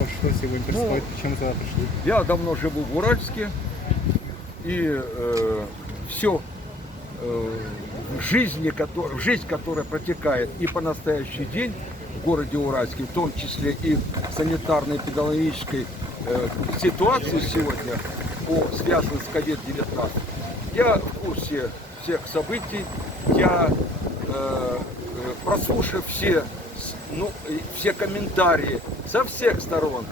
Что сегодня происходит? Чем сюда пришли? Я давно живу в Уральске, и все жизнь, которая протекает и по настоящий день в городе Уральске, в том числе и в санитарно-эпидемиологической ситуации сегодня, связанной с COVID-19, я в курсе всех событий, я прослушав все комментарии со всех сторон,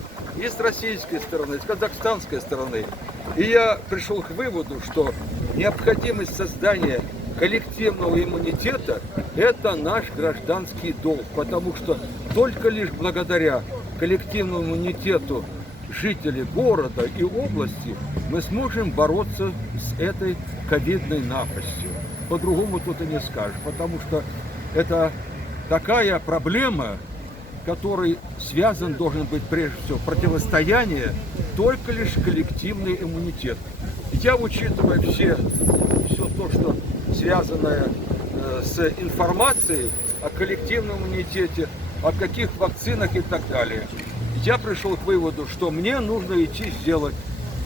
и с российской стороны, и с казахстанской стороны. И я пришел к выводу, что необходимость создания коллективного иммунитета – это наш гражданский долг, потому что только лишь благодаря коллективному иммунитету жителей города и области мы сможем бороться с этой ковидной напастью. По-другому тут и не скажешь, потому что это такая проблема, которой связан должен быть прежде всего противостояние, только лишь коллективный иммунитет. Я, учитывая все то, что связанное с информацией о коллективном иммунитете, о каких вакцинах и так далее, я пришел к выводу, что мне нужно идти сделать.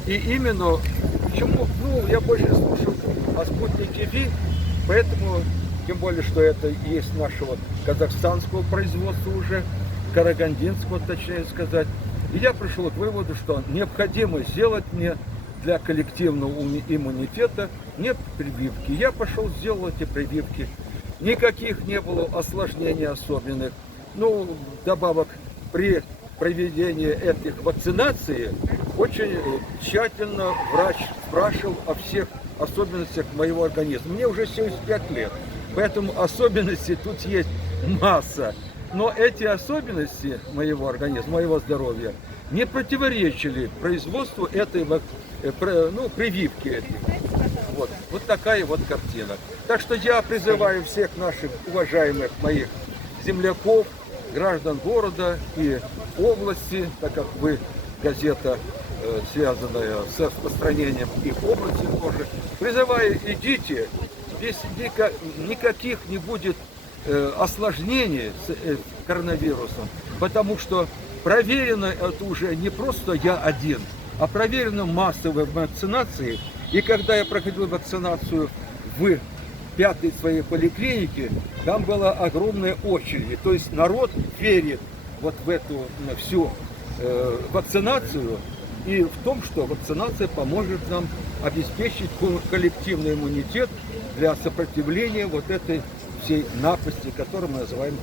И именно почему, я больше слушал о Спутнике Ви, поэтому, тем более, что это есть нашего казахстанского производства уже, карагандинского, точнее сказать. И я пришел к выводу, что необходимо сделать мне для коллективного иммунитета не прививки. Я пошел, сделал эти прививки. Никаких не было осложнений особенных. Добавок при проведении этих вакцинаций очень тщательно врач спрашивал о всех особенностях моего организма. Мне уже 75 лет, поэтому особенностей тут есть масса. Но эти особенности моего организма, моего здоровья не противоречили производству этой прививки этой. Вот такая вот картина. Так что я призываю всех наших уважаемых моих земляков, граждан города и области, так как вы газета, связанная с распространением их области тоже, призываю, идите, здесь никаких не будет осложнений с коронавирусом, потому что проверено это уже не просто я один, а проверено массовой вакцинацией. И когда я проходил вакцинацию в 5-й своей поликлинике, там была огромная очередь. То есть народ верит вот в эту всю вакцинацию и в том, что вакцинация поможет нам обеспечить коллективный иммунитет для сопротивления вот этой всей напасти, которую мы называем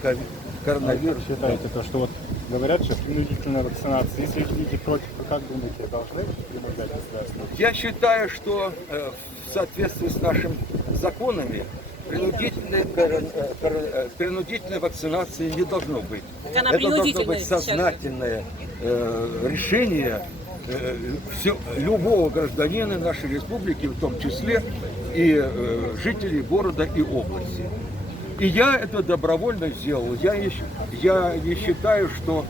коронавирус. Как считаете, то, что говорят, что принудительная вакцинация, если люди против, вы как думаете, должны принуждать государство? Я считаю, что в соответствии с нашими законами принудительной вакцинации не должно быть. Это должно быть сознательное решение любого гражданина нашей республики, в том числе и жителей города и области. И я это добровольно сделал. Я не считаю, что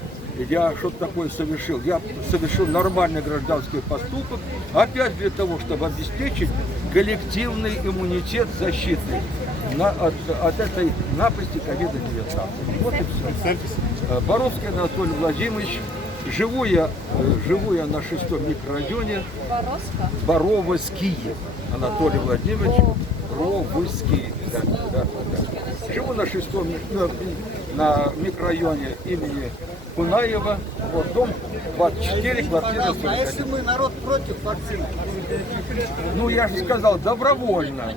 я что-то такое совершил. Я совершил нормальный гражданский поступок, опять для того, чтобы обеспечить коллективный иммунитет защиты от этой напасти COVID-19. Вот и все. Боровский Анатолий Владимирович. Живу я на 6-м микрорайоне. Боровский Анатолий Владимирович. Боровский. Да. Живу на 6-м на микрорайоне имени Кунаева, дом 24, квартира 41. А если мы народ против вакцины? Я же сказал, добровольно.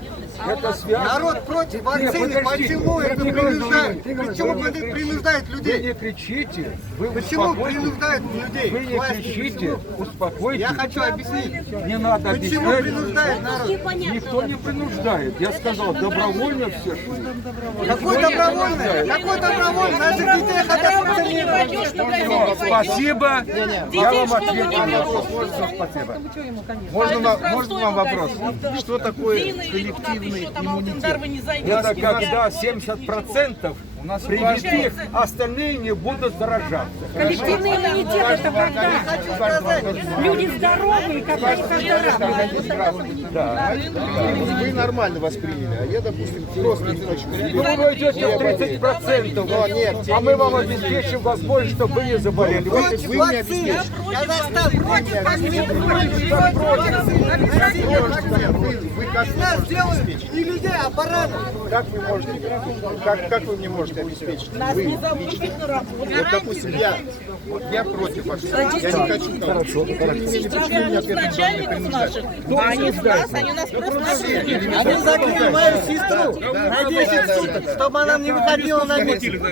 Это связано. Народ против вакцины, почему это принуждает? Почему принуждает Вы людей? не кричите, вы Почему успокойтесь. принуждает людей? Вы не кричите, успокойтесь. Я хочу объяснить. Не надо Почему объяснять. принуждает народ? Никто не принуждает. Я сказал, добровольно все шли. Какой добровольный? Какой добровольный? Наших детей хотят вакцинировать. Спасибо. Я вам ответил на вопрос. Спасибо. Можно вам вопрос? Что такое коллективный иммунитет? Это когда 70% привести, остальные не будут заражаться. Коллективный иммунитет – это когда люди здоровые, как Вы нормально восприняли, а я, допустим, просто не хочу. Ну, вы войдете в 30%, Нет, а мы вам обеспечим возможность, чтобы вы не заболели. Вот Против вакцин. Казахстан против вы как нас делают не людей, а баранов. как вы можете, как вы мне можете обеспечить? Вы лично. Вот, допустим, я против вакцины. Я не хочу там. Хорошо. начальников наших, они с нас, они нас просто Они закрыли мою сестру на 10 суток, чтобы она не выходила на митинг.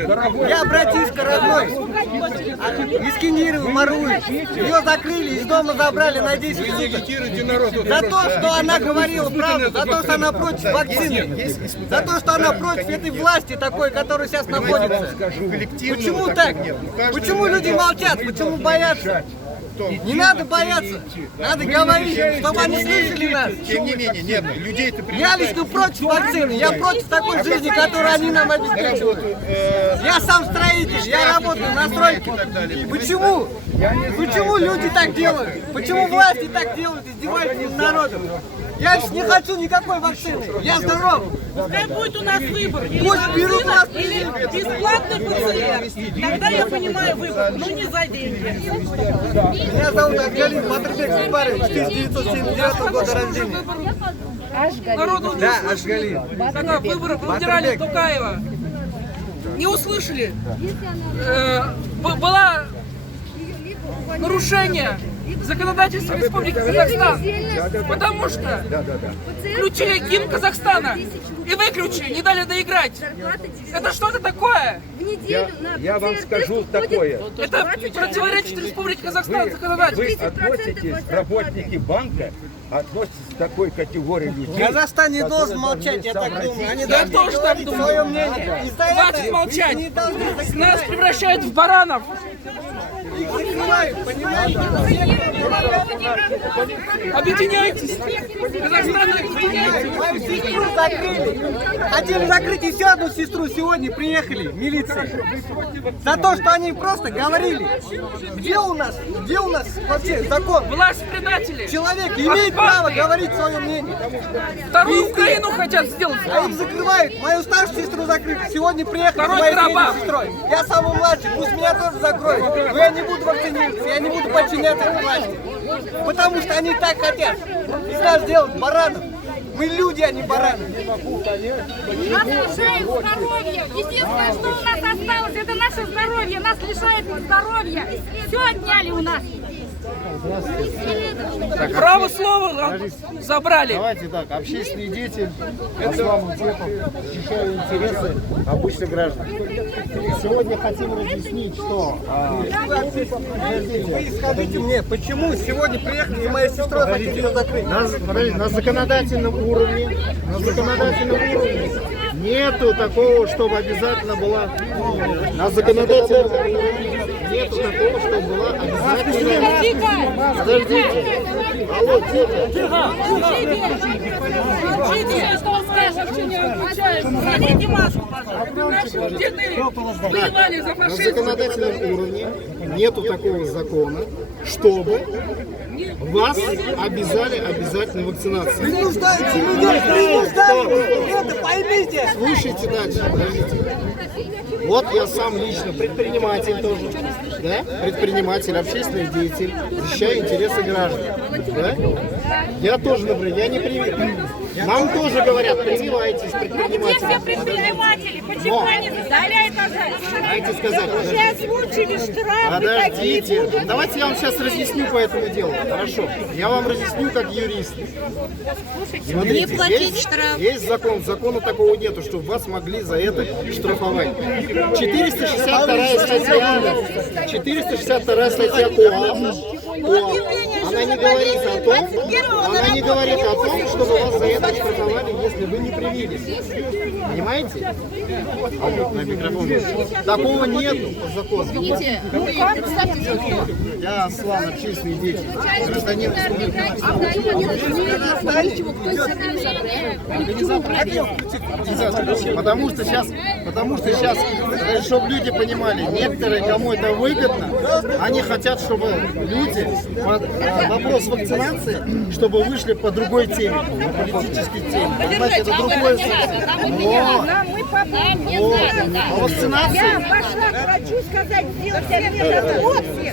Я братишка родной из Кемерово, Маруи. Ее закрыли, из дома забрали на 10 суток. За то, что она говорила правду, за то, что она против вакцины, за то, что она против этой власти такой, которая сейчас находится. Почему так? Почему люди молчат? Почему боятся? Не надо бояться, надо говорить, чтобы они слышали нас. Тем не менее, нет, людей-то Я лично против вакцины, я против такой жизни, которую они нам обеспечивают. Я сам строитель, я работаю на стройке. Почему? Почему люди так делают? Почему власти так делают, издеваются над народом? Я не хочу никакой вакцины, я здоров. Пускай будет у нас выбор. Или Пусть берут вакцина, нас или бесплатный ПЦР. Тогда я понимаю выбор, но не за деньги. Меня зовут Ашгалин Батырбек Сипарович, 1979 года рождения. Народу не Да, услышали. Ашгалин. Когда выборы выбирали Токаева, не услышали. Было нарушение законодательства Республики Казахстан, потому что включили гимн Казахстана и выключили, не дали доиграть. Это что-то такое? я вам скажу такое. Это противоречит Республике Казахстан законодательству. Вы относитесь, работники банка, относитесь к такой категории людей. Казахстан не должен молчать, я так думаю. Они Я должны тоже так говорить думаю. свое мнение. Из-за Хватит этого молчать. они должны Нас превращают в баранов. их закрывают, понимаете? Объединяйтесь. Казахстан, объединяйтесь. Мою сестру закрыли. Хотели закрыть еще одну сестру. Сегодня приехали милиция. За то, что они просто говорили. Где у нас вообще закон? Власть предатели. Человек имеет право говорить свое мнение. Вторую Украину хотят сделать. А их закрывают. Мою старшую сестру закрыли. Сегодня приехали с Второй моей гроба. средней сестрой. Я самый младший. Пусть меня тоже закроют. Но я не буду вакцинироваться. Я не буду подчиняться власти. Потому что они так хотят. Из нас делают баранов. Мы люди, а не бараны. Нас лишают здоровья. Единственное, что у нас осталось, это наше здоровье. Нас лишают здоровья. Все отняли у нас. Право слова забрали. Давайте так, общественный деятель, Аслан Утепов, защищаю интересы обычных граждан. Сегодня хотим разъяснить, что... Вы скажите мне, почему сегодня приехали и моя сестра хотели ее закрыть? На законодательном уровне, нету такого, чтобы обязательно была... На законодательном уровне нету такого, чтобы была обязательно... Подождите. Алло, тихо. Что он скажет, что не выключает? Садите маску, пожалуйста. Наши деды воевали за На фашизм. законодательном уровне нету такого закона, чтобы вас обязали обязательной вакцинации. Принуждаете людей, принуждаете. Это поймите. Слушайте дальше, подождите. Вот я сам лично предприниматель тоже, да? Предприниматель, общественный деятель, защищаю интересы граждан, да? Я тоже, например, я не привит. Нам тоже говорят, прививайтесь, Где все предприниматели. предприниматели? Почему они заставляют нас? Дайте сказать, Уже озвучили штрафы такие подождите. будут. Давайте я вам сейчас разъясню по этому делу. Хорошо. Я вам разъясню как юрист. Смотрите, есть закон. Закона такого нету, чтобы вас могли за это штрафовать. 462 статья КоАП. Она она не говорит о том, чтобы вас за это штрафовали, если вы не привились. Понимаете? На микрофон. Такого нету по закону. Извините, вы представьте, Я Слава, общественный деятель. Гражданин Потому что сейчас, чтобы люди понимали, некоторые, кому это выгодно, они хотят, чтобы люди, вопрос вакцинации, чтобы вышли по другой теме, по политической теме. Понимаете, это другое. А вакцинация... Я пошла к врачу сказать, сделать обед. Вот все.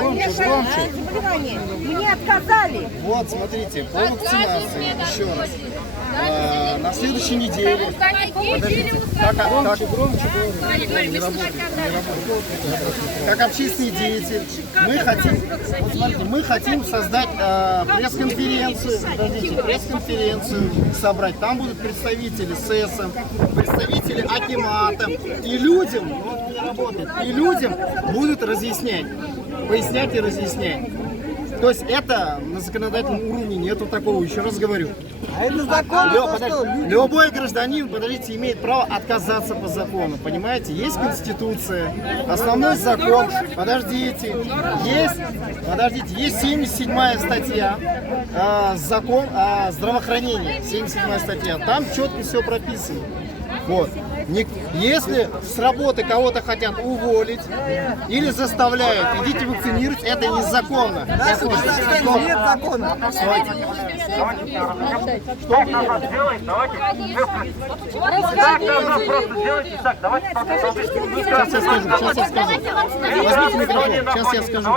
У меня заболевание. Мне отказали. Вот, смотрите, по вакцинации, еще раз. На следующей неделе, подождите, как общественный деятель, мы хотим создать пресс-конференцию собрать. Там будут представители СЭСа, представители Акимата, и людям будут разъяснять, пояснять и разъяснять. То есть это на законодательном уровне нету такого, еще раз говорю. А это закон? Любой гражданин, подождите, имеет право отказаться по закону, понимаете? Есть Конституция, основной закон, подождите, есть 77-я статья, закон о здравоохранении, 77-я статья, там четко все прописано. Вот. Если с работы кого-то хотят уволить или заставляют, идите вакцинировать, это незаконно. Нет закона. Что нужно сделать? Давайте. Так, просто сделайте так. Давайте Сейчас я скажу. Возьмите микрофон, сейчас я скажу.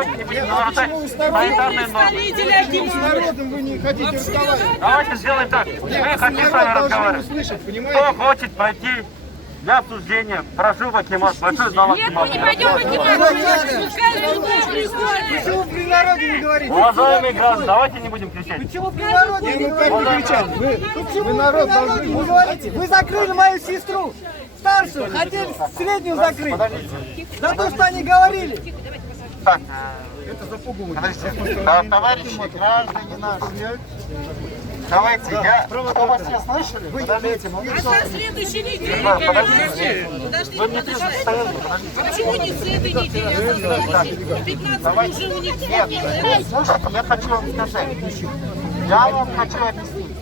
Народом вы не хотите разговаривать. Давайте сделаем так. Мы хотим с вами разговаривать. Кто хочет пойти для обсуждения, прошу в Акимат. Большой зал Акимата. Нет, мы не пойдем в Акимат. Почему при народе не говорите? Уважаемые граждане, давайте не будем кричать. Почему при народе не говорите? Почему народ при народе не говорите? Вы закрыли мою сестру, старшую, хотели среднюю закрыть. За то, что они говорили. Так, товарищи граждане наши, давайте, вы вас все слышали? Подождите, На следующей неделе. Подождите, вы мне пишете стоянку, а почему не с этой недели? 15 уже у них Нет, слушайте, я хочу вам сказать. Я вам хочу объяснить.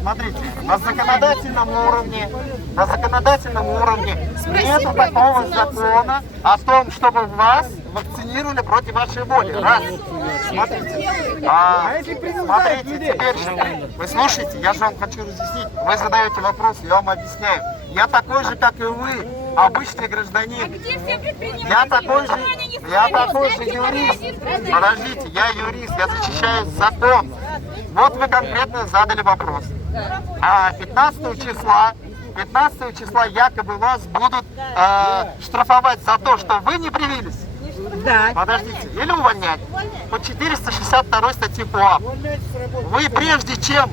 Смотрите, на законодательном уровне нету такого закона о том, чтобы вас вакцинировали против вашей воли. Раз. Смотрите. Смотрите, теперь же. Вы слушайте, я же вам хочу разъяснить. Вы задаете вопрос, я вам объясняю. Я такой же, как и вы, обычный гражданин. Я такой же юрист. Подождите, я юрист, я защищаю закон. Вот вы конкретно задали вопрос. 15 числа якобы вас будут штрафовать за то, что вы не привились. Да. Подождите, или увольнять по 462 статье КоАП. Вы прежде чем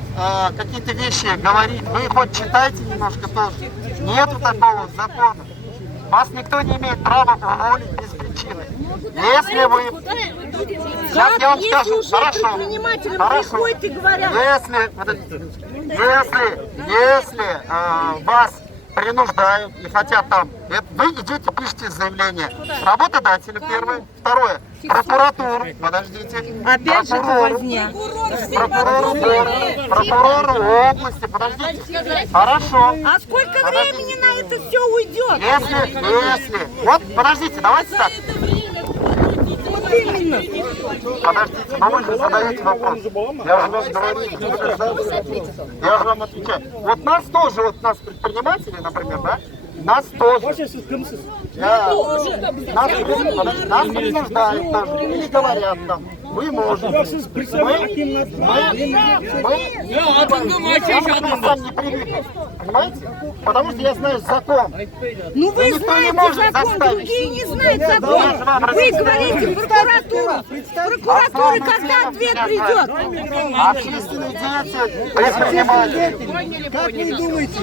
какие-то вещи говорить, вы хоть читайте немножко тоже. Нету такого закона. Вас никто не имеет права уволить без причины. Если вы... Сейчас я вам скажу, хорошо. Приходят и говорят. Если вас принуждают и хотят там, вы идете, пишите заявление работодателю, первое, второе, прокуратуру, подождите, Опять же возня. прокурору области, подождите, хорошо. А сколько времени на это все уйдет? Если, вот, подождите, давайте так. Вот именно. Подождите, но вы же задаете вопрос. Я же вам говорю, я же вам отвечаю. Вот нас тоже, вот нас предприниматели, например, да? Нас тоже. Нас принуждают тоже. Или говорят там, вы можете. Мы сам не привыкли. Понимаете? Потому что я знаю закон. Ну вы Никто не знаете может закон, заставить. другие не знают закон. Вы говорите прокуратура. Прокуратура, когда ответ придет? Общественный деятель, предприниматель. Как вы думаете,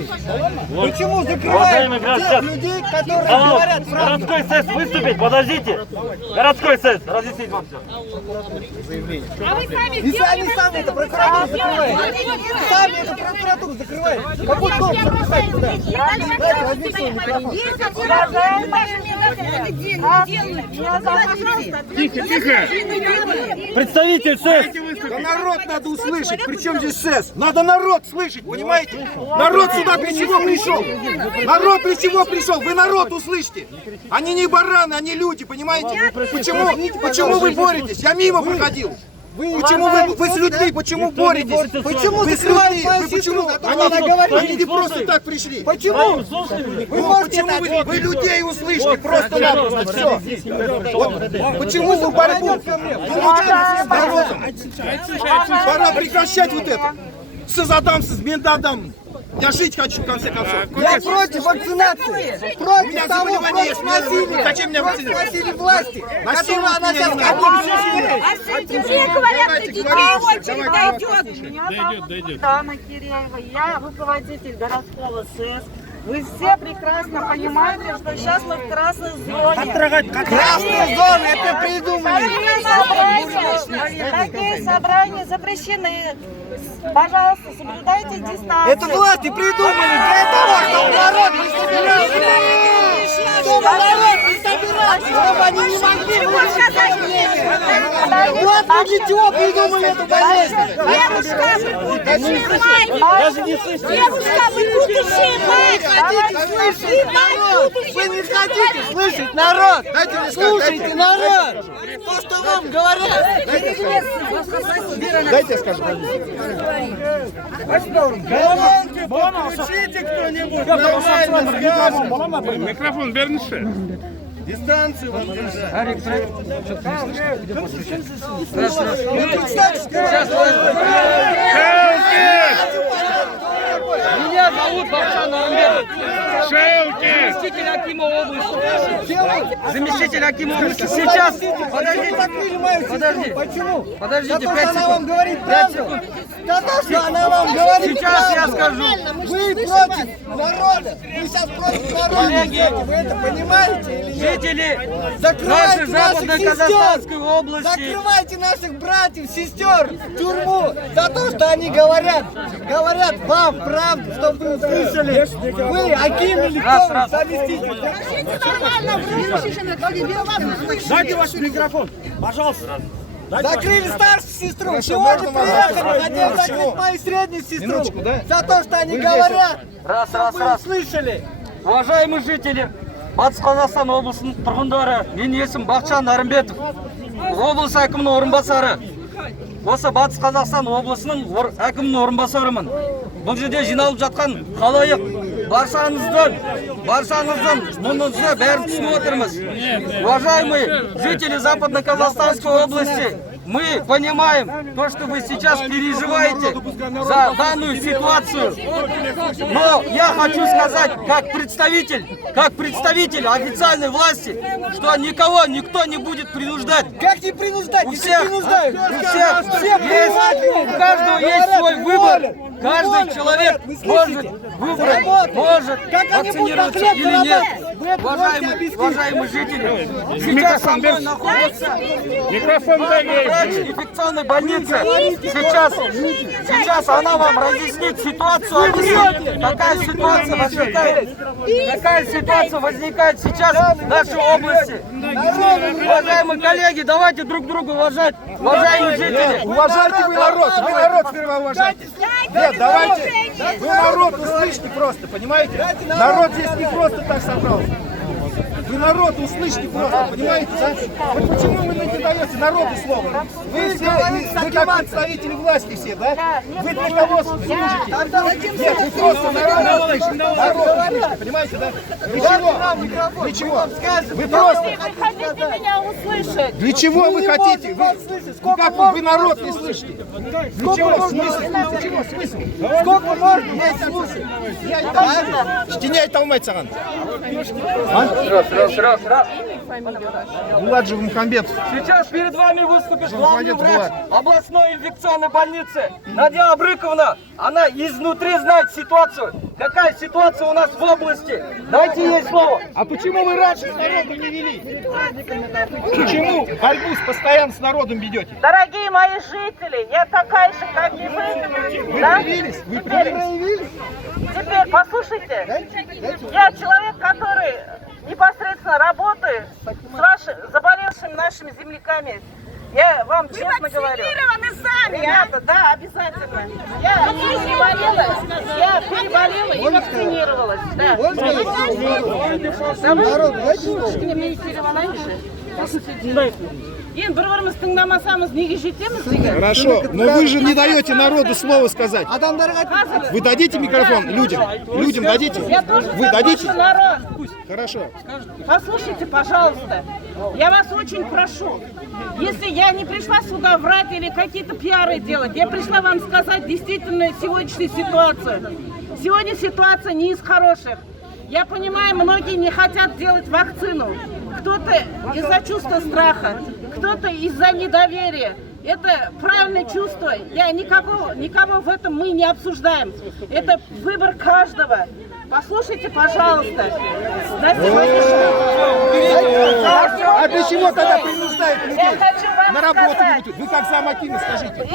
почему закрывают тех людей, которые говорят правду? Городской СЭС выступить, подождите. Городской СЭС, разъяснить вам все. заявление. А вы сами И сами это прокуратуру закрываете. Сами эту прокуратуру закрываете. Какой дом записать туда? Тихо, тихо. Представитель СЭС. Да народ надо услышать. Причем здесь СЭС? Надо народ слышать, понимаете? Народ сюда для чего пришел? Народ для чего пришел? Вы народ услышьте. Они не бараны, они люди, понимаете? Почему вы боретесь? Я мимо проходил. Почему вы с людьми, почему боретесь? Почему Вы с людьми, вы почему? Они не просто так пришли. Почему? Вы людей услышите, просто-напросто, все. Почему вы борьбу? Пора прекращать вот это. Сазадамся, с Мендадам. Я жить хочу, в конце концов. Я против вакцинации. Против того, заболевание есть. против насилия. Зачем мне Против вакцинировать? насилия власти. Насилие Которую она меня сейчас не надо. А в сентябре, говорят, на детей очередь дойдет. Дойдет, дойдет. Дана Киреева, я руководитель городского СЭС. Вы все прекрасно понимаете, что сейчас мы в красной зоне. Красная зона, это придумали. Такие собрания запрещены. Пожалуйста, соблюдайте дистанцию. Это власти придумали для того, чтобы народ не собирался. Чтобы народ не собирался, чтобы они не могли сказать мнение. Вот вы для чего придумали эту болезнь. Девушка, вы будущие мать. Даже не слышите. Девушка, вы будущие мать. Вы не хотите слышать народ. Слушайте народ. То, что вам говорят. Дайте я скажу. Включите кто-нибудь. Микрофон вернешься. Дистанцию вам держать. Меня зовут Бахшан Армедов. Шелки! Заместитель Акима области. Заместитель Акима области. Сейчас, подожди. Почему? Подождите, За то, 5 что она вам секунд. говорит 5 правду. секунд. За то, что она вам говорит Сейчас я правду. скажу. Вы против народа. Вы сейчас против народа идете. Вы это понимаете или нет? Жители Закрывайте нашей наших Западно-Казахстанской сестер. области. Закрывайте наших братьев, сестер в тюрьму за то, что они говорят. Говорят вам правду, чтобы вы услышали. Вы Аким или кто? Заместитель. Дайте ваш микрофон, пожалуйста. Закрыли старшую сестру. Сегодня приехали, хотели закрыть мою среднюю сестру. За то, что они говорят. Чтобы вы услышали. Уважаемые жители Батыс Қазақстан облысының тұрғындары, менің есім Бақытжан Нарымбетов, облыс әкімінің орынбасары. Осы Батыс Қазақстан облысының әкімінің орынбасарымын. Бұл жерде жиналып жатқан халайық баршаңыздың мұныңызға бәрін түсініп отырмыз. Уважаемые жители Западно-Казахстанской области, мы понимаем то, что вы сейчас переживаете за данную ситуацию. Но я хочу сказать, как представитель официальной власти, что никто не будет принуждать. Как не принуждать? У каждого есть свой выбор. Каждый человек может выбрать, может вакцинироваться или нет. Уважаемые жители, сейчас со мной находится врач инфекционной больницы. Сейчас она вам разъяснит ситуацию, какая ситуация возникает сейчас в нашей области. Уважаемые коллеги, давайте друг друга уважать. Уважаемые жители, Уважайте вы народ сперва уважайте. Нет, давайте, вы народ услышьте просто, понимаете? Народ здесь не просто так собрался. Вы народ услышьте просто, понимаете? Да? Вот почему вы не даете народу слово? Вы все, вы как представители власти все, да? Вы для кого служите? Нет, вы просто народ услышите, понимаете, да? Для чего? Вы просто... Вы хотите меня услышать? Для чего вы хотите? Вы народ не слышите? Для чего? Смысл? Сколько можно нас слушать? Штиняй талмай цаган. Раз. Булат Жумхамбетов. Сейчас перед вами выступит главный Молодец, врач Булат. областной инфекционной больницы Надя Абрыковна. Она изнутри знает ситуацию. Какая ситуация у нас в области? Дайте ей слово. А почему вы раньше с народом не вели? Почему борьбу постоянно с народом ведете? Дорогие мои жители, я такая же, как и вы. Вы Да? проявились? Вы проявились? Теперь послушайте, я человек, который непосредственно работает с заболевшими нашими земляками. Я вам честно говорю. сами, Ребята, да, обязательно. Я переболела и вакцинировалась. Да. Енді бір-біріміз тыңдамасамыз неге жетеміз деген? Хорошо, но вы же не даете народу слово сказать. Вы дадите микрофон людям? Людям дадите? Вы дадите? Хорошо. Послушайте, пожалуйста, я вас очень прошу, если я не пришла сюда врать или какие-то пиары делать, я пришла вам сказать действительно сегодняшнюю ситуацию. Сегодня ситуация не из хороших. Я понимаю, многие не хотят делать вакцину. Кто-то из-за чувства страха, кто-то из-за недоверия. Это правильное чувство. Никого в этом мы не обсуждаем. Это выбор каждого. Послушайте, пожалуйста. А для чего тогда принуждают людей? На работу не идут. Вы как зам Акима скажите.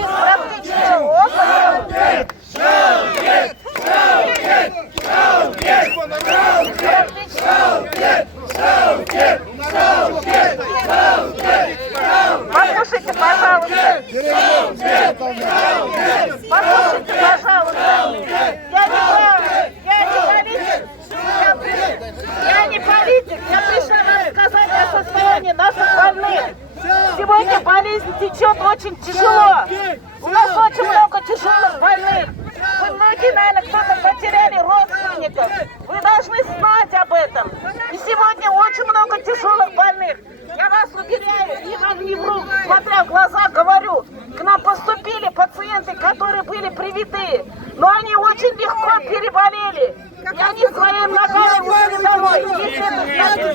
Послушайте, пожалуйста. Послушайте, пожалуйста. Я не политик. Я пришла вам сказать о состоянии наших больных. Сегодня болезнь течет очень тяжело. У нас очень много тяжелых больных. Вы многие, наверное, кто-то потеряли родственников. Вы должны знать об этом. И сегодня очень много тяжелых больных. Я вас уверяю, и вам не вру, смотря в глаза говорю, к нам поступили пациенты, которые были привиты, но они очень легко переболели. И они своими ногами ушли домой. Если это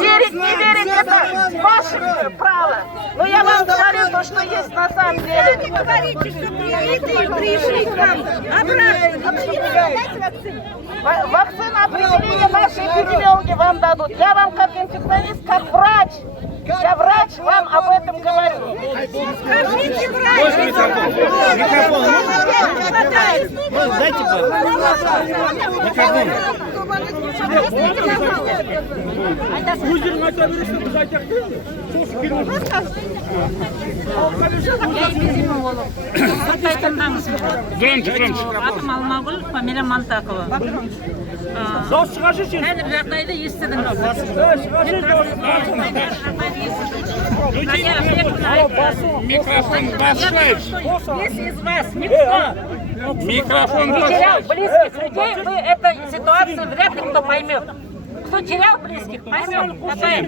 верить, не верить, это ваше право. Но я вам говорю то, что есть на самом деле. Вы говорите, что привитые пришли к вам обратно. Вакцина определения наши эпидемиологи вам дадут. Я вам как инфекционист, как врач, я врач вам об этом говорю. Скажите, врач, Атым Алмагүл, фамилия Мантакова. Мен жағдайды естідім. Микрофон послышь. Если из вас никто Микрофон не терял близких людей, вы эту ситуацию вряд ли кто поймет. Кто терял близких, поймет, какая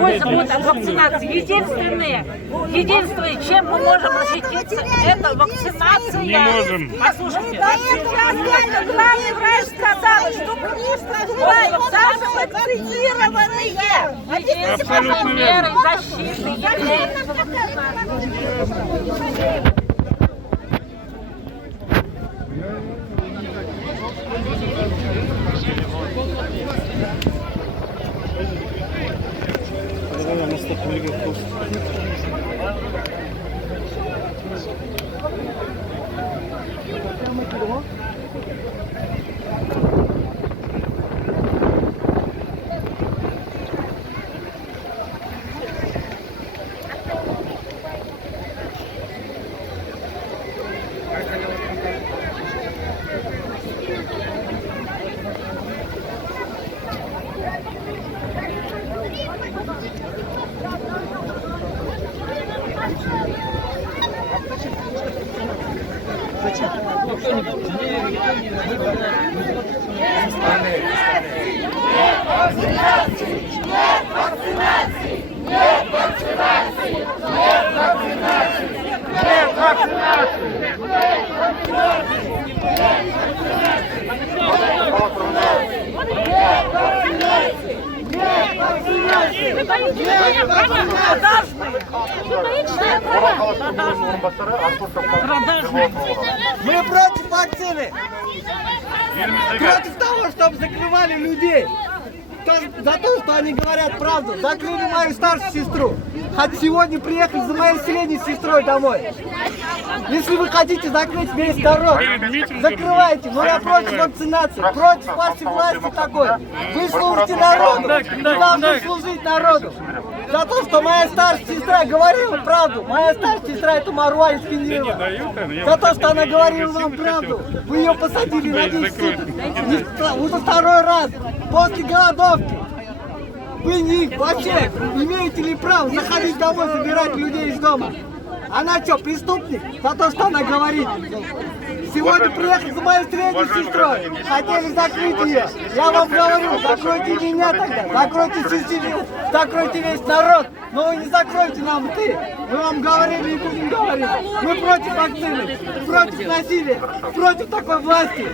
польза будет от вакцинации. Единственное, чем мы можем защититься, это вакцинация. Не можем. Послушайте. главный врач сказал, что министр желает даже вакцинированные. Единственной мерой защиты является Нет! Мы против вакцины. Против того, чтобы закрывали людей. За то, что они говорят правду. Закрыли мою старшую сестру. Хоть сегодня приехали за моей средней сестрой домой. Если вы хотите закрыть весь народ, закрывайте. Но я против вакцинации, против вашей власти такой. Вы служите народу, вы должны служить народу. За то, что моя старшая сестра говорила правду. Моя старшая сестра это Маруа из Кенирова. За то, что она говорила вам правду. Вы ее посадили на 10 суток. Уже второй раз. После голодовки. Вы не вообще имеете ли право заходить домой, забирать людей из дома? Она что, преступник? За то, что она говорит. Сегодня приехали за моей средней сестрой. Хотели закрыть ее. Я вам говорю, закройте меня тогда. Закройте сестру, закройте весь народ. Но вы не закройте нам ты. Мы вам говорили и будем говорить. Мы против вакцины, против насилия, против такой власти.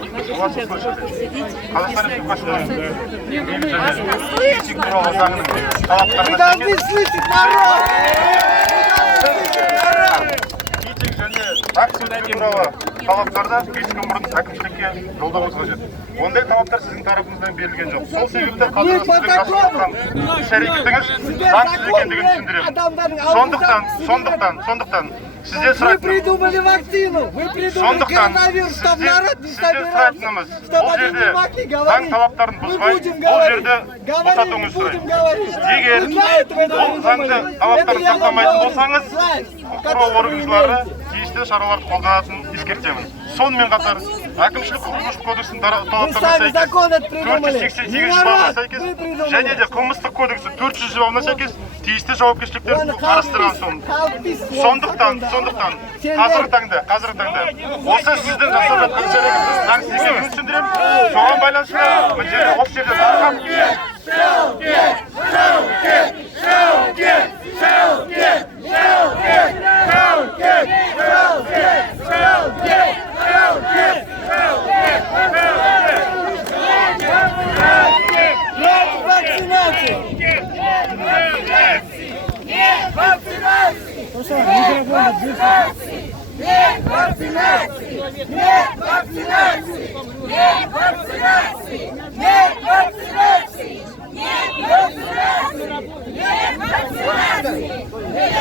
Вы должны слышать народ! талаптарда 5 күн бұрын әкімшілікке жолдауымыз қажет. Ондай талаптар сіздің тарапыңыздан берілген жоқ. Сол себепті қазір сіздің жасап жатқан іс-әрекетіңіз заңсыз екендігін түсіндіремін. Сондықтан сізден Вы придумали вакцину, вы придумали коронавирус, чтобы народ не собирался, чтобы они не могли говорить. Мы будем говорить, говорить, будем говорить. Егер бұл заңды талаптарын сақтамайтын болсаңыз, құқық қорғау органдары тиісті шараларды қолданатынын ескертемін. Сонымен қатар әкімшілік құқық бұзушылық кодексінің талаптарына сәйкес 488 бабына сәйкес және де қылмыстық кодексі 400 бабына сәйкес тиісті жауапкершіліктер қарастырған сондықтан қазіргі таңда осы сіздің жасап жатқан іс-әрекетіңіз заңсыз екенін түсіндіремін. Соған байланысты мына жерде осы жерде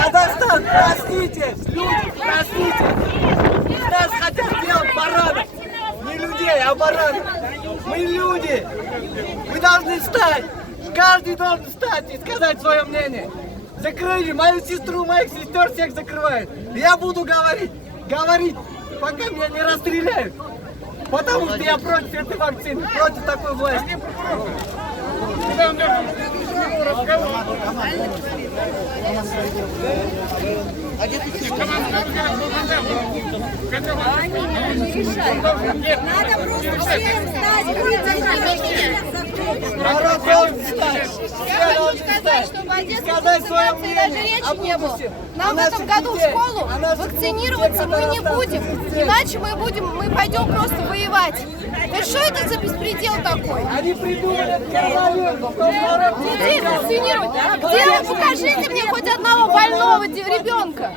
Казахстан, простите, люди, простите. Нас хотят делать баранов. Не людей, а баранов. Мы люди. Мы должны встать. Каждый должен встать и сказать свое мнение. Закрыли мою сестру, моих сестер всех закрывают. Я буду говорить, пока меня не расстреляют. Потому что я против этой вакцины, против такой власти. Надо просто всем знать, народ должен встать. Я хочу сказать, что в Одесской вакцинации даже речи не было. Нам в этом году в школу вакцинироваться мы не будем. Иначе мы пойдем просто воевать. Да что это за беспредел такой? Они придумали коронавирус. Детей вакцинировать? Где вы? Покажите мне хоть одного больного ребенка.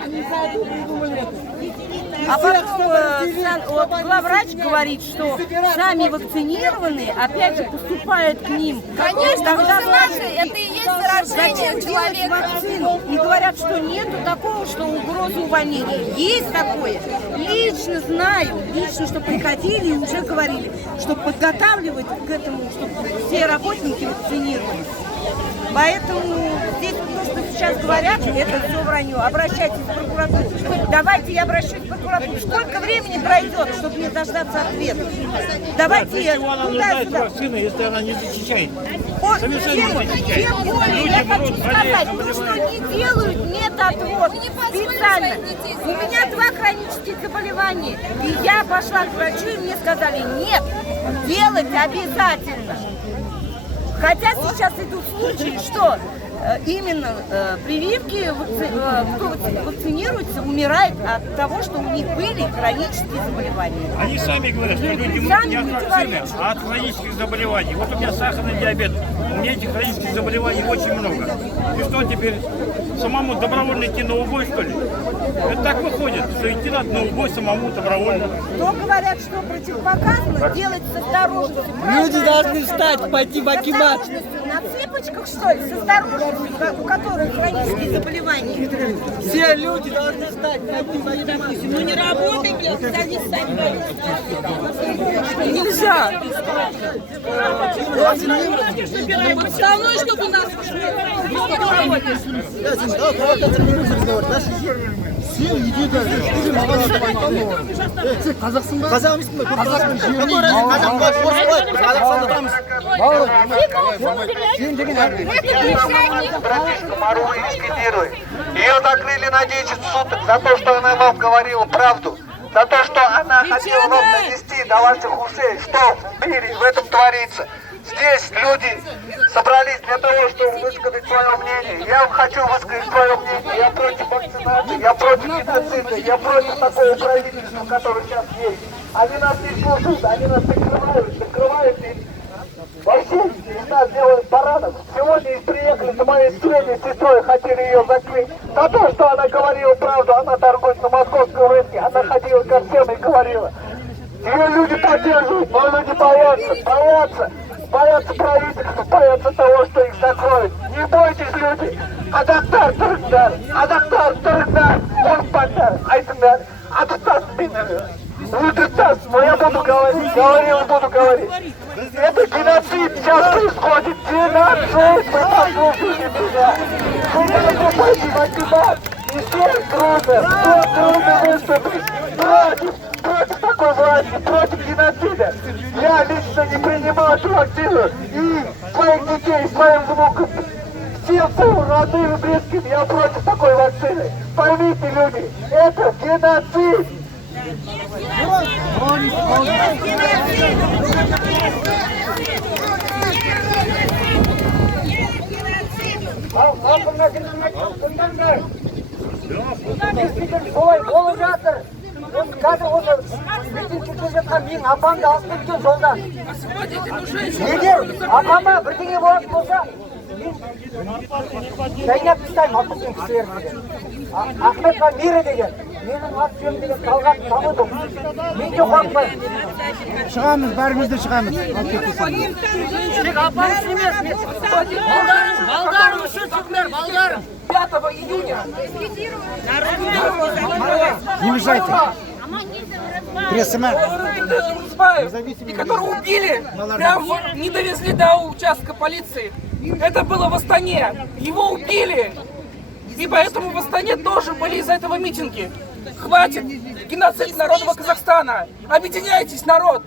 А потом вот главврач говорит, что сами вакцинированные опять же поступают к ним. Конечно, вакцинация это и есть заражение человека. Вакцину? И говорят, что нету такого, что угроза увольнения. Есть такое. Лично знаю, что приходили и уже говорили, что подготавливать к этому, чтобы все работники вакцинировались. Поэтому здесь то, что сейчас говорят, это все вранье. Обращайтесь в прокуратуру. Давайте я обращусь в прокуратуру. Сколько времени пройдет, чтобы мне дождаться ответа? Давайте туда-сюда. Если она не защищает. Тем более, я хочу сказать, то, что не делают медотвод специально. У меня 2 хронических заболевания. И я пошла к врачу, и мне сказали, нет, делать обязательно. Хотя сейчас идут случаи, что именно прививки, кто вакцинируется, умирает от того, что у них были хронические заболевания. Они сами говорят, что люди Сами не от вакцины, а от хронических заболеваний. Вот у меня сахарный диабет, у меня этих хронических заболеваний очень много. И что теперь, самому добровольно идти на убой, что ли? Это так выходит, что идти надо на убой самому добровольно. То говорят, что противопоказано делать с осторожностью. Люди должны встать, пойти в акимат. На цепочках, что ли, с осторожностью, у которых хронические заболевания. Все люди должны встать, пойти в акимат. Ну не работай, блядь, садись сами. Нельзя. Подставной, чтобы нас Ее закрыли на 10 суток за то, что она вам говорила правду. За то, что она хотела вам донести до ваших ушей, что в мире в этом творится. Здесь люди собрались для того, чтобы высказать свое мнение. Я хочу высказать свое мнение. Я против вакцинации, я против геноцида, я против такого правительства, которое сейчас есть. Они нас не слушают, они нас закрывают и вообще из нас делают баранов. Сегодня приехали за моей средней сестрой, хотели ее закрыть. За то, что она говорила правду, она торгует на московском рынке, она ходила ко всем и говорила. Ее люди поддерживают, но люди боятся правительства, боятся того, что их закроют. Не бойтесь, люди. Адактар Тургдар, он пандар, айтындар, адактар бинар. Лучше но я буду говорить. Это геноцид сейчас происходит, геноцид, вы послушайте меня. Вы должны пойти в акимат, и всем трудно выступить против такой власти, против геноцида. Я лично не принимаю эту вакцину, и своих детей, своим внукам, всем своим родным и близким, я против такой вакцины. Поймите, люди, это геноцид. Болып жатыр. Қазір оны митингке келе жатқан менің апамды алып кеткен жолдан. Егер апама бірдеңе болатын болса, мен жайнап тастаймын автобустың кісілерін. Ахмет Мире деген, менің ат жөнім деген Талғат Дамудов. Мен де қорықпаймын. Шығамыз, бәріміз де шығамыз. Тек апамыз емес, балдарым үшін шығыңдар, балдарым. 5 июня. Не мешайте. Пресс-мен. И которого убили, прям не довезли до участка полиции. Это было в Астане. Его убили. И поэтому в Астане тоже были из-за этого митинги. Хватит геноцид народа Казахстана. Объединяйтесь, народ.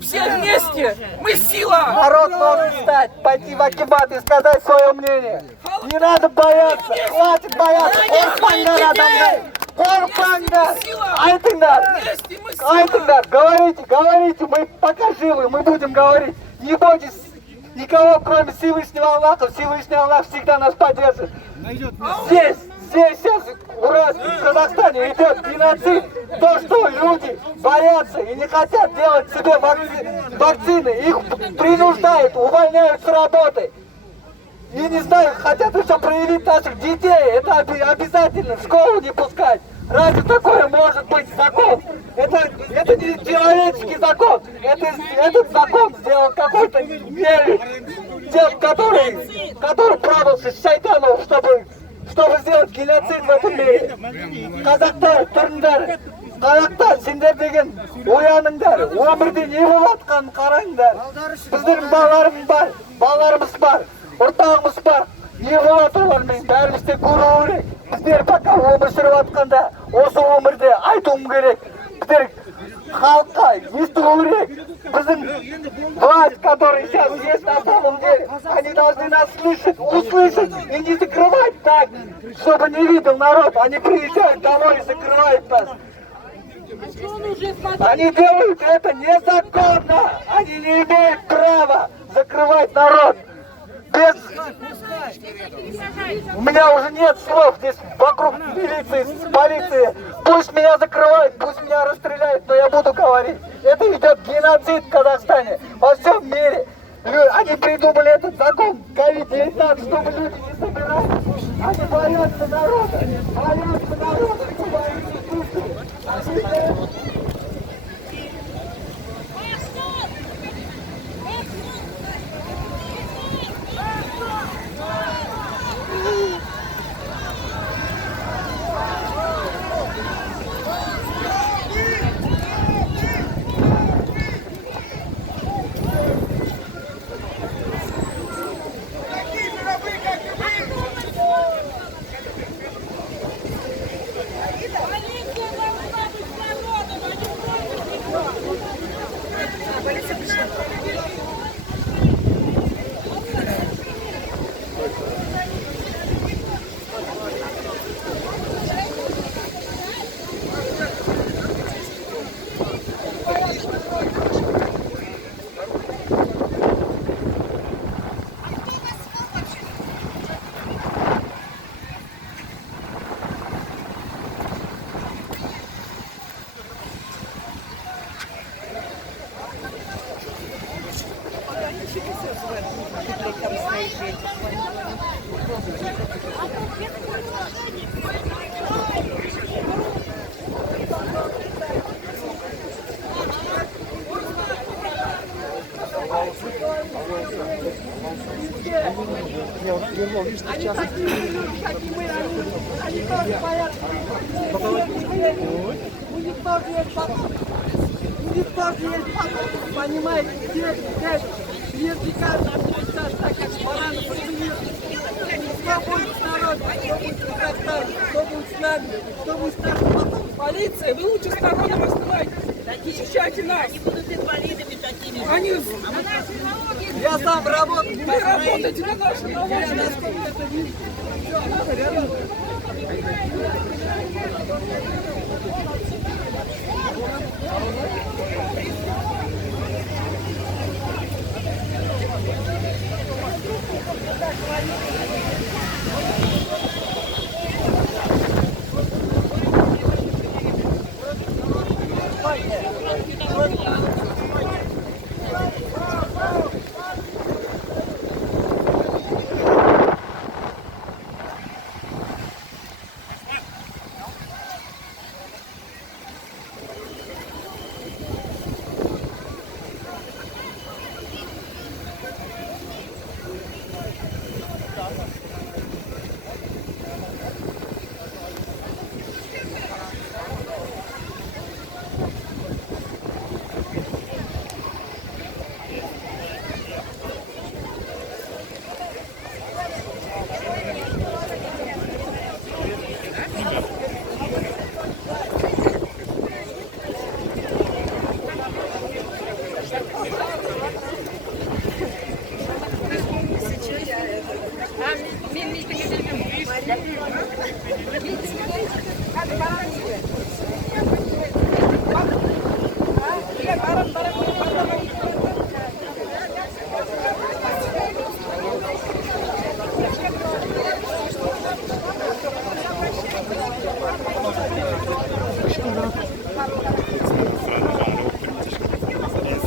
Все вместе. Мы сила. Народ должен встать, пойти в акимат и сказать свое мнение. Не надо бояться. Хватит бояться. Корпандар, адамдар. Корпандар. Айтындар. Говорите. Мы пока живы, мы будем говорить. Не бойтесь никого, кроме Всевышнего Аллаха. Всевышний Аллах всегда нас поддержит. Здесь сейчас в Казахстане идет геноцид. То, что люди боятся и не хотят делать себе вакцины, их принуждают, увольняют с работы. И не знаю, хотят еще проявить наших детей. Это обязательно в школу не пускать. Разве такое может быть закон? Это не человеческий закон. Этот закон сделал какой-то верный, который правился с шайтаном, чтобы сделать геноцид в этом мире. Қазақтар, тұрыңдар, қазақтар, сендер деген ояныңдар, өмірде не болып жатқанын қараңдар. Біздің балаларымыз бар, ұрпағымыз бар. Не болады олармен бәріміз де көру керек. Біздер пока өмір сүріп жатқанда, осы өмірде айтуым керек. Біздер халыққа есту керек. Біздің власть, который сейчас есть на самом деле, они должны нас услышать и не закрывать так, чтобы не видел народ. Они приезжают домой и закрывают нас. Они делают это незаконно. Они не имеют права закрывать народ. без... У меня уже нет слов здесь вокруг милиции, полиции. Пусть меня закрывают, пусть меня расстреляют, но я буду говорить. Это идет геноцид в Казахстане, во всем мире. Они придумали этот закон COVID-19, чтобы люди не собирались. Они боятся народа, Понимаете, здесь, если каждый сейчас так как баранов что будет с народом, что будет с Казахстаном, что будет с нами, что будет с нашим потом. Полиция, вы лучше с народом оставайтесь. Защищайте нас. Они будут инвалидами такими. Они... Я сам работаю. Вы работаете на нашем налоге.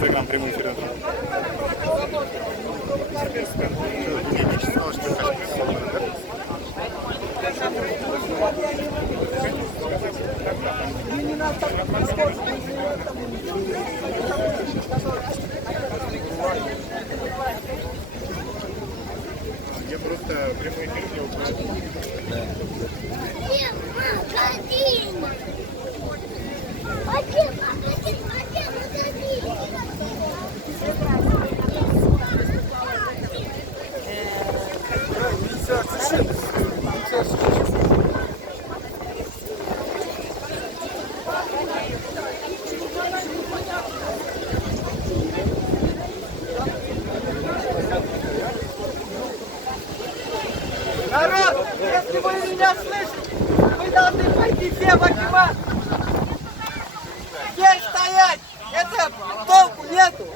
Инстаграм прямой эфир. Я просто прямой эфир не упустил. Народ, если вы меня слышите, вы должны пойти все в акимат. Здесь стоять, это толку нету.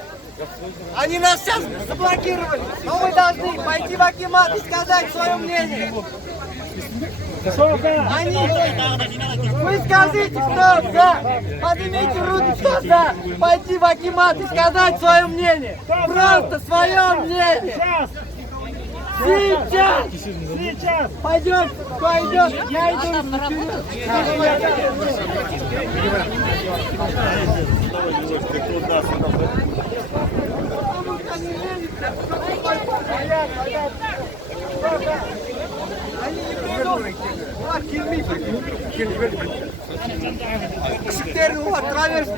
Они нас сейчас заблокировали, но мы должны пойти в Акимат и сказать свое мнение. Вы скажите, кто за? Поднимите руки, кто за? Пойти в Акимат и сказать свое мнение. Просто свое мнение. Сейчас! Пойдем, пойдем, я иду вперед. Кшиктерин ула, траверс.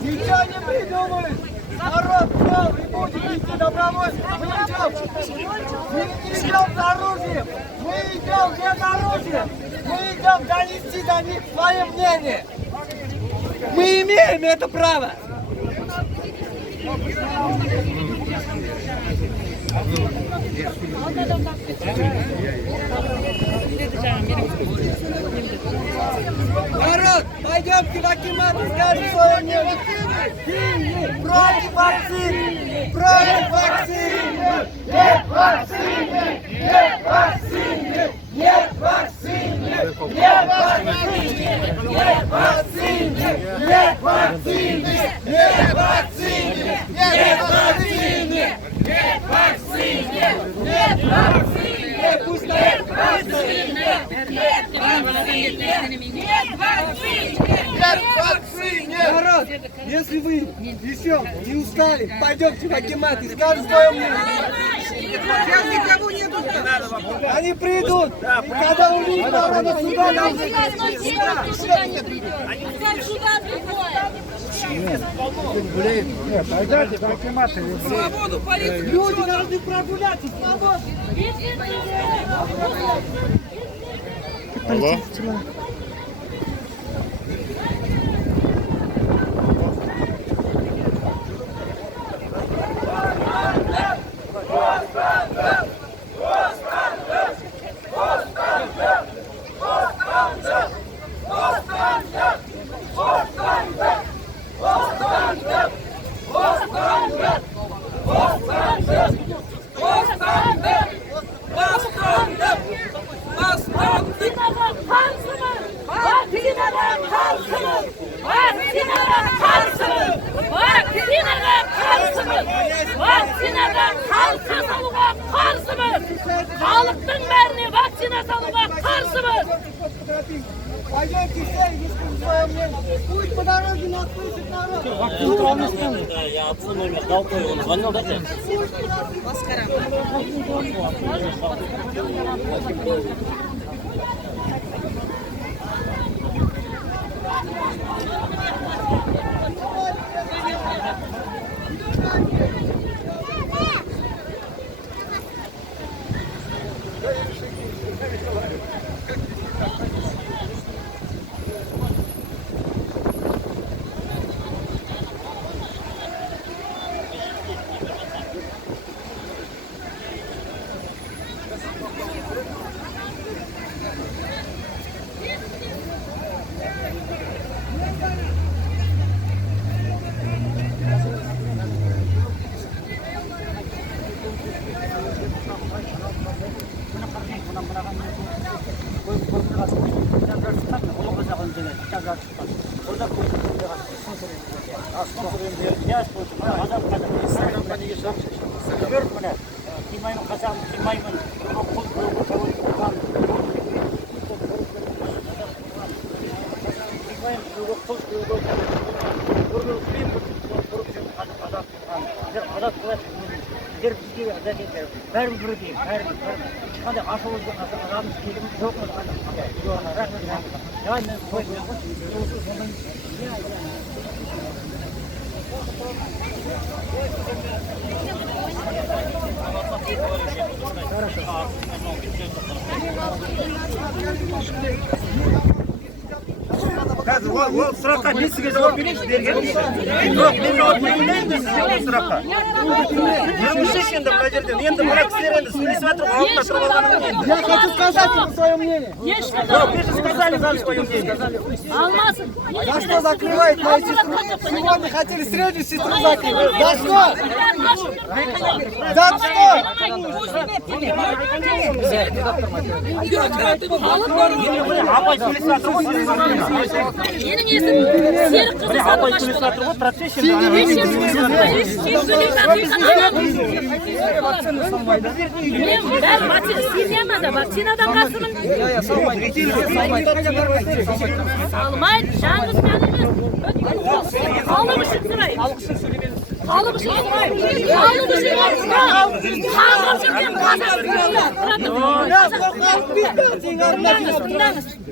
Ничего не придумали. Народ взял и будет идти добровольцем. Мы идем с оружием. Мы идем без оружия. Мы идем донести до них свое мнение. Мы имеем это право. Народ, пойдемте в Акимат и скажем свое мнение. Против вакцины! Против вакцины! Нет вакцины! Нет вакцины! Нет вакцины! Нет вакцины! Нет вакцины! Нет вакцины! Нет вакцины! Нет вакцины! Нет вакцины! Нет вакцины! Пускай вакцины! Нет вакцины! Нет вакцины! Нет вакцины! Народ, если вы еще не устали, пойдемте в Акимат и скажем свое мнение. Никого нету. Они придут. И когда увидят народа сюда, нам свободу, люди должны прогуляться, свободу. Алло? Халықтың бәріне вакцина салуға қарсымыз. Пойдемте все и скажем свое мнение. Пусть по дороге нас слышит народ. Я отцу номер дал, он звонил, да? Бәріміз бірдей, бәріміз. Ешқандай ашуымызды адамыз келіміз жоқ. қазір ол сұраққа мен сізге жауап берейінші бергенмін. Жоқ, мен жауап бермеймін де сізге ол сұраққа. Жүріңізші енді мына жерден. Енді мына кісілер енді сөйлесіп жатыр, алдында тұрып алғаннан кейін. Я хочу сказать ему свое мнение. Жоқ, вы же сказали вам свое мнение. За что закрывает мою сестру? Сегодня хотели среднюю сестру закрыть. За что? За что? Апай сөйлесіп жатыр ғой. Менің есімім Серік қызы вакцинадан қарсымын. Салмайды, жаңыз кәдіміз. Халық үшін сұрайын. Халық үшін сұрайын. Халық үшін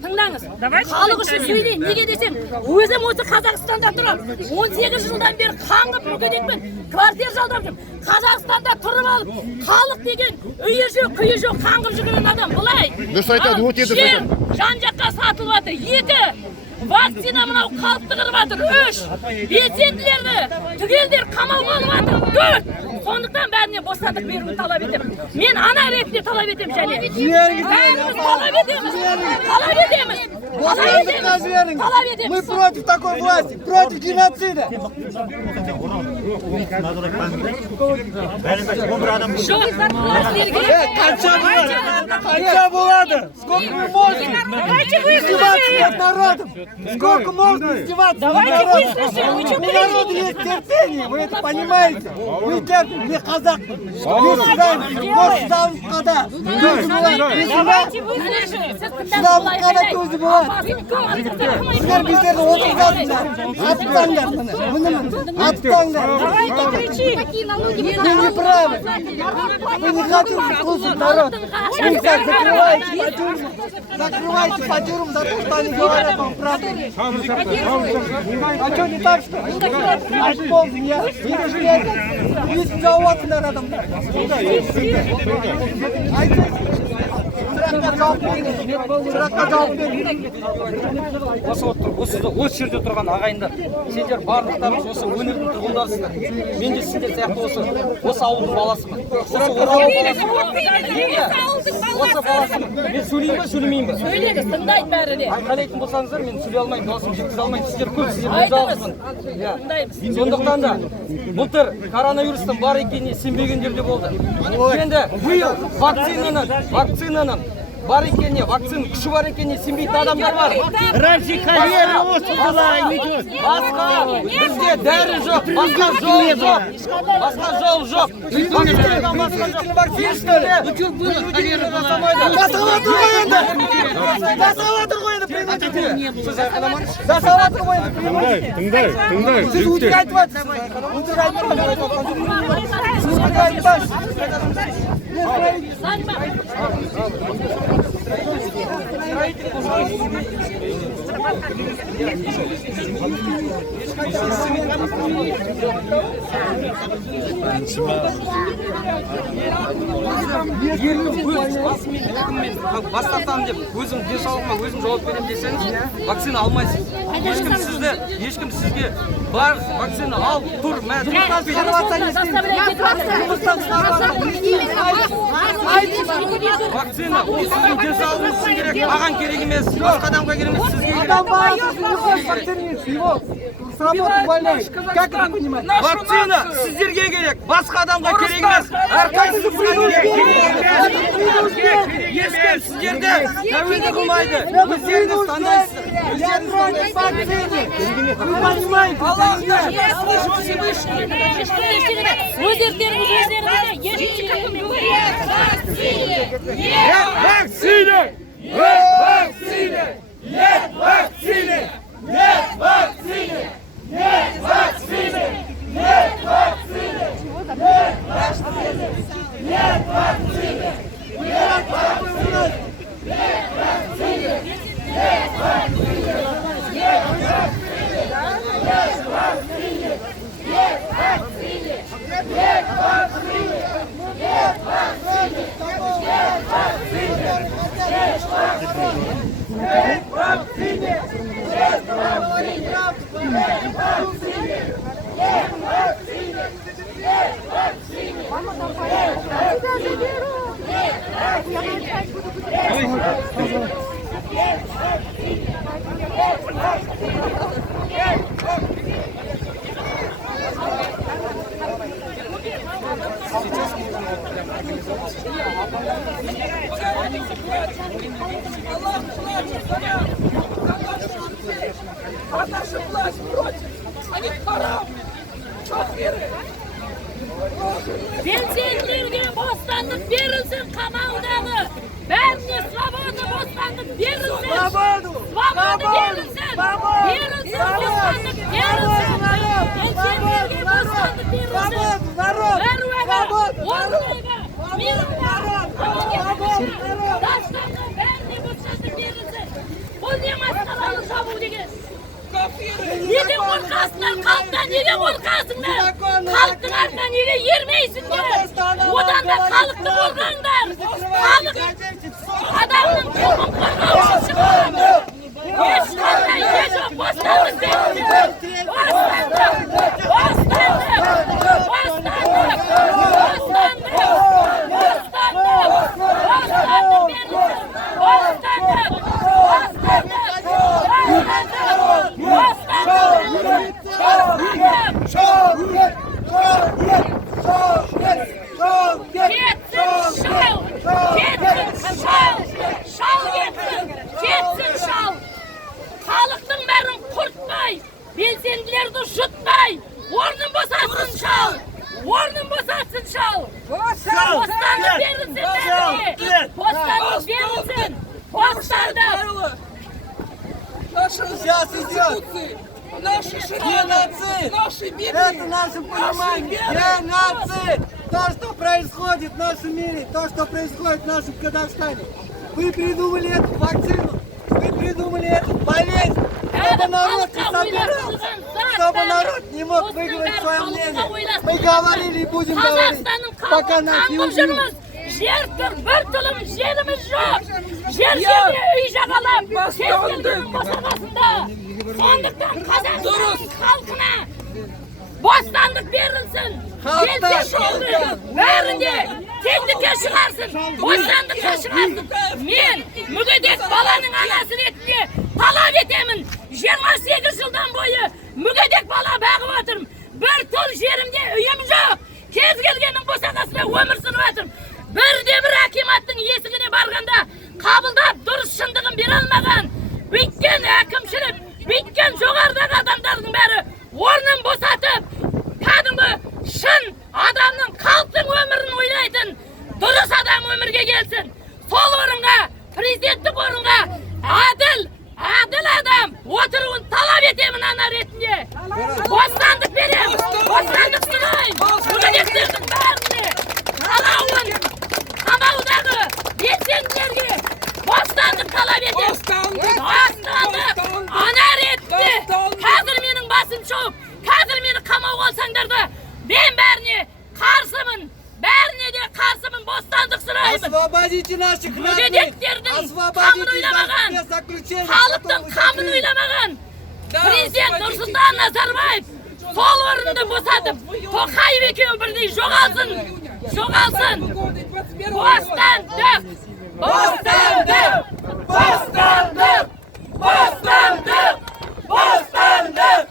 тыңдаңыз. Халық үшін сөйлейін. Неге десем, өзім осы Қазақстанда тұрам. 18 жылдан бері қаңғып мүгедекпін. Квартира жалдап жүрмін. Қазақстанда тұрып алып, халық деген үйі жоқ, күйі жоқ, қаңғып жүрген адам былай. Жер жан-жаққа сатылып жатыр. 2 вакцина мынау халықты қырып жатыр. 3 белсенділерді түгелдер қамауға алып жатыр. 4 сондықтан бәріне бостандық беруді талап етемін. Мен ана ретінде талап етемін және. Бәріміз талап етеміз. Мы против такой власти, против геноцида. Конча болады. Сколько вы можете издеваться над народом? Сколько можно издеваться над народом? У народа есть терпение, вы это понимаете? Мы терпим, мы казах. Мы сюда когда? Сіздер біздерді отырғызасыңдар, аттаңдар мұны, аттаңдар. Вы не правы, вы не хотите слушать народ. Вы так закрываете по тюрьмам за то, что они говорят вам правду. А что не так, что? Альпом, я не заводцы народом. Осы жерде тұрған ағайындар, сендер барлықтарыңыз осы өңірдің тұрғындарсыздар. Мен де сендер сияқты осы ауылдың баласымын. Осы баласымын. Мен сөйлейін ба, сөйлемейін ба? Сөйлеңіз, тыңдайды бәрі де. Айқайлайтын болсаңыздар, мен сөйлей алмаймын, дауысымды жеткізе алмаймын. Сіздер көп, сіздер жалғызбын. Сондықтан да былтыр коронавирустың бар екеніне сенбегендер де болды. Енді биыл вакцинаның бар екеніне, вакцина күші бар екеніне сенбейтін адамдар бар. Раньше карьера осы была идет. Басқа бізде дәрі жоқ, басқа жол жоқ. Басқа жол жоқ. Вакцинадан басқа жоқ. Жасаватыр ғой енді. Жасаватыр ғой енді президент. Сіз айқаламаңыз. Жасаватыр ғой енді президент. Тыңдай. Сіз өтірік айтып жатырсыз. Өтірік айтып жатырсыз. Бастартамын деп өзім денсаулығыма өзім жауап беремін десеңіз, вакцина алмайсыз. Ешкім сізге бар вакцина ал, тұр, вакцина ол сіздің денсаулығыңыз үшін керек, маған керек емес, басқа адамға керек емес, сізге керек. Вакцина сіздерге керек, басқа адамға керек емес. Әрқайсыңызға керек. Ешкім сіздерді тәуелді қылмайды. Өздеріңіз таңдайсыздар. Нет, Belediyelerge bostanlık verilsin kamavdağı. Berne svoboda bostanlık verilsin. Svoboda verilsin. Verilsin bostanlık verilsin. Belediyelerge bostanlık verilsin. Vervega, orvega, mirvega, daşlarına berne bostanlık verilsin. Bu ne maskaralı savun degen? Neden korkarsınlar halktan, neden korkarsınlar? Halkın ardına neden yermeysinler? Odan da halklı korkanlar. Halk adamın kokun korkağışı çıkıyor. Hiç kalmayın, hiç yok, bostanlık verilsin. Bostanlık, bostanlık, bostanlık, bostanlık, bostanlık, bostanlık verilsin. Bostanlık, bostanlık, Halkın berin kurtmay, belsendilerdi şutmay, ornun bosatsın şal, ornun bosatsın şal. Bostanlık verilsin belki, bostanlık verilsin, bostanlık. Сейчас идет. Геноцид. Это наше понимание. Геноцид. То, что происходит в нашем мире, то, что происходит в нашем Казахстане. Вы придумали эту вакцину, вы придумали эту болезнь, чтобы народ не собирался, чтобы народ не мог выговорить свое мнение. Мы говорили и будем говорить, пока нас не убьют. Жерdir, bir tulum жерimiz yok. Jer жерде үй жағалап, сескелгенің босағасында. Сондықтан Қазақстан халқына бостандық берілсін. Белсенділердің бәрінде теңдікке шығарсын, бостандыққа шығарсын. Мен мүгедек баланың анасы ретінде талап етемін. 28 жылдан бойы мүгедек бала бағып отырмын. Bir тұл жерімде үйім жоқ. Кез келгеннің босағасында өмір сүріп отырмын. Бірде-бір акиматтың есігіне барғанда қабылдап дұрыс шындығын бере алмаған. Бүйткен әкімшілік, бүйткен жоғарыдағы адамдардың бәрі орнын босатып, кәдімгі шын адамның халықтың өмірін ойлайтын дұрыс адам өмірге келсін. Сол орынға, президенттік орынға әділ адам отыруын талап етемін ана ретінде. Бостандық беремін, бостандық сұраймын. Мүгедектердің бәріне қалауын Қамаудағы белсенділерге бостандық талап етемін. Бостандық ана ретінде. Қазір менің басым шоқ, қазір мені қамауға алсаңдар да, мен бәріне қарсымын. Бәріне де қарсымын, бостандық сұраймын. Мүгедектердің қамын ойламаған, халықтың қамын ойламаған президент Нұрсұлтан Назарбаев сол орынды босатып, Тоқаев екеуі бірдей жоғалсын. Жоғалсын. Бостандық! Бостандық! Бостандық! Бостандық! Бостандық!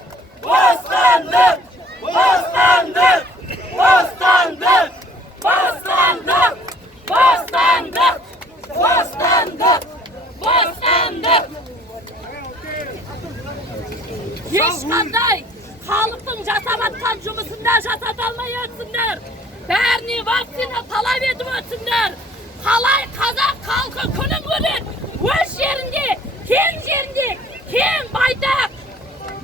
Бостандық! Бостандық! Бостандық! Бостандық! Бостандық! Бостандық! Бостандық! Ешқандай халықтың жасап атқан жұмысында жасата алмай өтсіңдер. Бәріне вакцина талап етіп өтсіңдер. Қалай қазақ халқы күнін көреді. Өз жерінде, кең байтақ,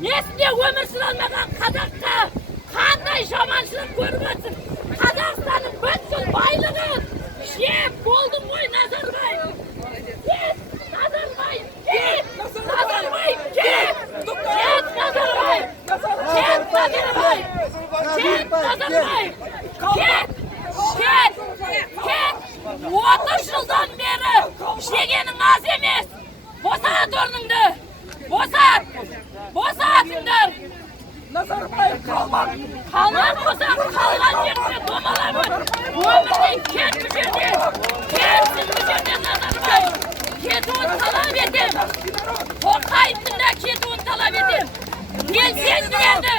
несінде өмір сүре алмаған қазаққа қандай жаманшылық көріп өтсін. Қазақстанның бүткіл байлығын жеп болдың ғой, Назарбаев. Кет, Назарбаев, кет! Назарбаев, кет! Кет, Назарбаев! Кет, Назарбаев! Кет, Назарбаев! Кет! Кет! Кет! 30 жылдан бері жегенің аз емес. Босат орныңды! Босат! Босатыңдар! Назарбаев қалмақ! Қалмақ болсаң қалған жерде домалап өт! Өмірден кет бұл жерде! Кетсін! To'qayevning ketuvini talab etim. Belsengilarni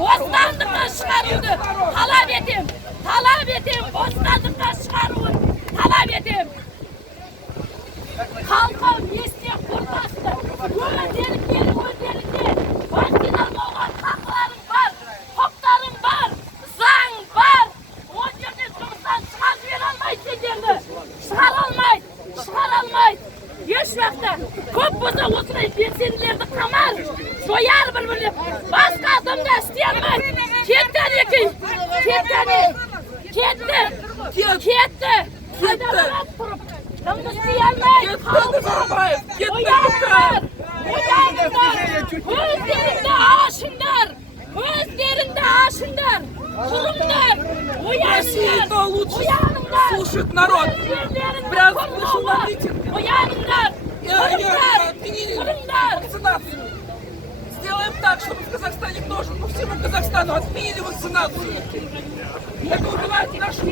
bostandikqa chiqaruvni talab etim. Talab etim, bostandikqa chiqaruvni talab etim. Xalqqa esnek qo'rqmasdi. O'zlariga vaqtinal bo'lgan haqlaring bor, huquqlaring bor, zang bor. O yerda tursan chiqarib berolmaysiz yerni. Chiqarolmaydi. Hech vaqtda ko'p bo'lsa o'tiray pensiyalarni qamar, so'yar bir-birini. Boshqa odamga istayolmaydi. Ketdi. Kimni istayolmaydi? O'zlaringda ashinglar. Turumlar. Россия-то лучше слушает народ. Брянск вышел на митинг. И отменили вакцинацию. Сделаем так, чтобы в Казахстане тоже, по всему Казахстану отменили вакцинацию. Это убивает нашу